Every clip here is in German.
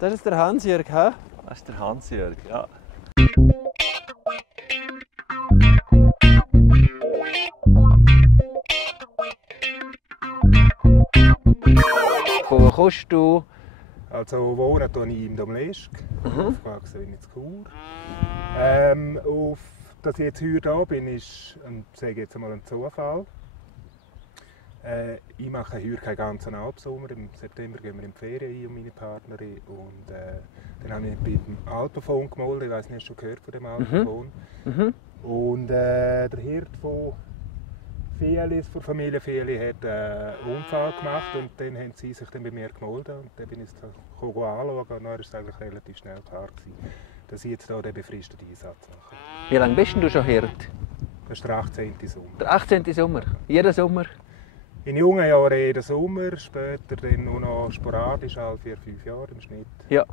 Das ist der Hans-Jörg, hä? Das ist der Hans-Jörg, ja. Wo kommst du? Also wohnen tue ich im Domleschg, aufgewachsen bin ich in Chur. Dass ich jetzt heute da bin, ist, sage ich jetzt einmal, ein Zufall. Ich mache heute keinen ganzen Alpsommer. Im September gehen wir in die Ferien, ich und meine Partnerin. Und dann habe ich beim Alpenfon gemeldet. Ich weiss nicht, hast du schon gehört von dem Alpenfon? Und der Hirt von Fielis, von Familie Fieli, hat einen Unfall gemacht und dann haben sie sich dann bei mir gemeldet. Und dann bin ich anschauen und dann war es eigentlich relativ schnell klar, dass ich jetzt hier den befristeten Einsatz mache. Wie lange bist du schon Hirt? Das ist der 18. Sommer. Der 18. Sommer? Jeden Sommer? In jungen Jahren jeden Sommer, später dann nur noch sporadisch, alle 4-5 Jahre im Schnitt. Ja.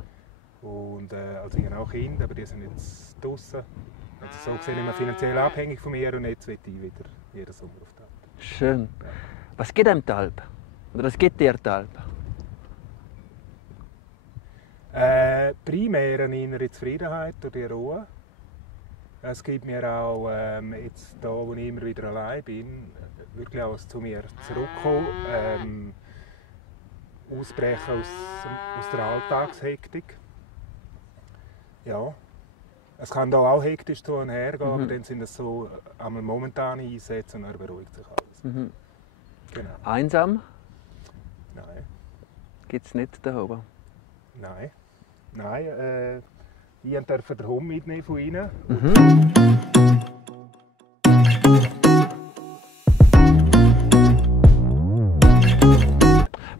Und also ich habe auch Kinder, aber die sind jetzt draußen. Also so gesehen immer finanziell abhängig von mir und jetzt will ich wieder jeden Sommer auf die Alp. Schön. Was gibt einem die Alp? Oder was gibt dir die Alp? Primär eine innere Zufriedenheit durch die Ruhe. Es gibt mir auch, jetzt da, wo ich immer wieder allein bin, wirklich auch zu mir zurückkommen, ausbrechen aus der Alltagshektik. Ja, es kann da auch hektisch zu und her gehen, aber dann sind es so einmal momentane Einsätze und dann beruhigt sich alles. Genau. Einsam? Nein. Gibt es nicht da oben? Nein. Nein, ich durfte den Hund mitnehmen von ihnen.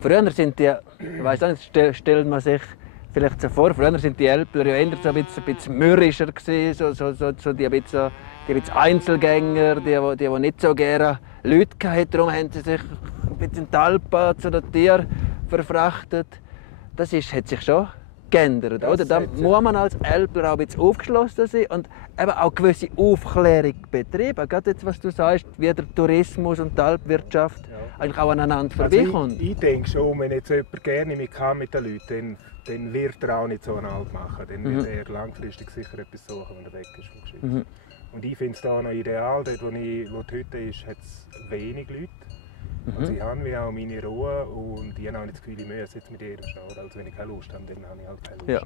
Früher sind die, ich weiss nicht, stellt man sich vielleicht so vor, früher sind die Älpler ja eher so ein bisschen mürrischer gewesen, so die ein bisschen Einzelgänger, die nicht so gerne Leute hatten. Darum haben sie sich ein bisschen in die Alpen zu den Tieren verfrachtet. Das hat sich schon geändert, oder? Da muss man als Älpler auch ein bisschen aufgeschlossen sein und eben auch gewisse Aufklärung betreiben. Gerade jetzt, was du sagst, wie der Tourismus und die Alpwirtschaft eigentlich auch aneinander vorbeikommen. Also ich denke schon, wenn jetzt jemand gerne mit den Leuten, dann wird er auch nicht so eine Alp machen. Dann wird er langfristig sicher etwas suchen, wenn er weg ist vom Geschäft. Und ich finde es da noch ideal, dort wo die Hütte ist, hat es wenig Leute. Also ich habe wie auch meine Ruhe und ich habe auch nicht das Gefühl, ich muss jetzt mit jedem schauen. Also wenn ich keine Lust habe, dann habe ich halt keine Lust. Ja.